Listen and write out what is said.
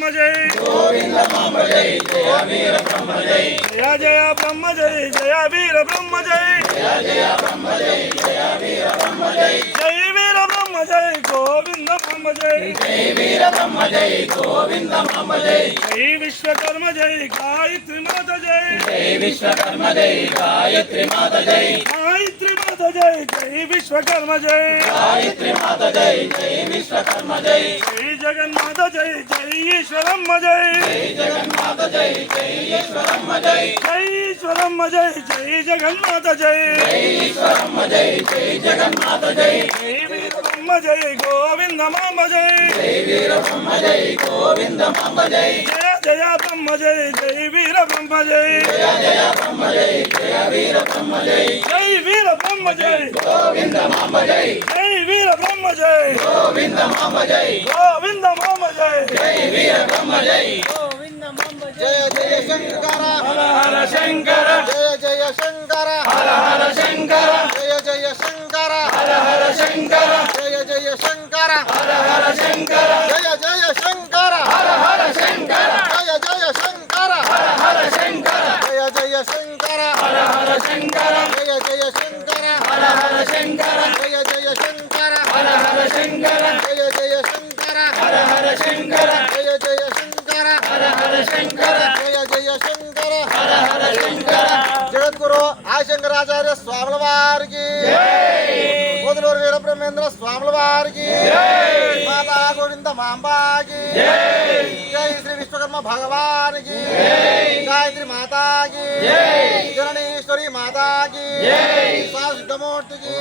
బ్రహ్మ జై గోవింద మాంబ జై జయ వీర బ్రహ్మ జై జయ జయ బ్రహ్మ జై జయ వీర బ్రహ్మ జై జయ జయ బ్రహ్మ జై జయ వీర బ్రహ్మ జై జై వీర బ్రహ్మ జై గోవింద బ్రహ్మ జై జై వీర బ్రహ్మ జై గోవింద మాంబ జై జై విశ్వకర్మ జై గాయత్రి మాత జై జై విశ్వకర్మ జై గాయత్రి మాత జై గాయత్రి మాత జై జై విశ్వకర్మ జై గాయత్రి మాత జై జై విశ్వకర్మ జై జై జగన్మాత జై జై ఈశ్వరమ్మ జై జై జగన్మాత జై జై ఈశ్వరమ్మ జై జై ఈశ్వరమ్మ జై జై జగన్మాత జై జై ఈశ్వరమ్మ జై జై జగన్మాత జై జై వీర బ్రహ్మ జై గోవింద మాంబ జై జై వీర బ్రహ్మ జై గోవింద మాంబ జై జయ జయ బ్రహ్మ జై జై వీర బ్రహ్మ జై జయ జయ బ్రహ్మ జై జయ వీర బ్రహ్మ జై జై వీర బ్రహ్మ జై గోవింద మాంబ జై జై వీర బ్రహ్మ జై గోవింద మాంబ జై గోవింద మాంబ జై జై వీర బ్రహ్మ జై జయ జయ శంకర హర హర శంకర జయ జయ శంకర హర హర శంకర జయ జయ శంకర హర హర శంకర జయ జయ శంకర హర హర శంకర జయ జయ శంకర హర హర శంకర జయ జయ శంకర హర హర శంకర జయ జయ శంకర హర హర శంకర జయ జయ శంకర హర హర శంకర జయ జయ శంకర హర హర శంకర జయ జయ శంకర హర హర శంకర జయ జయ శంకర హర హర శంకర జయ జయ శంకర హర హర శంకర జగద్గురు ఆశంకరాచార్య స్వాముల వారికి కోదులూరు వీరబ్రహ్మేంద్ర స్వాముల వారికి మాతా గోవింద మాంబాకి జై శ్రీ విశ్వకర్మ భగవానికి గాయత్రి మాతాకి జననీశ్వరి మాతాకి సిద్ధమూర్తికి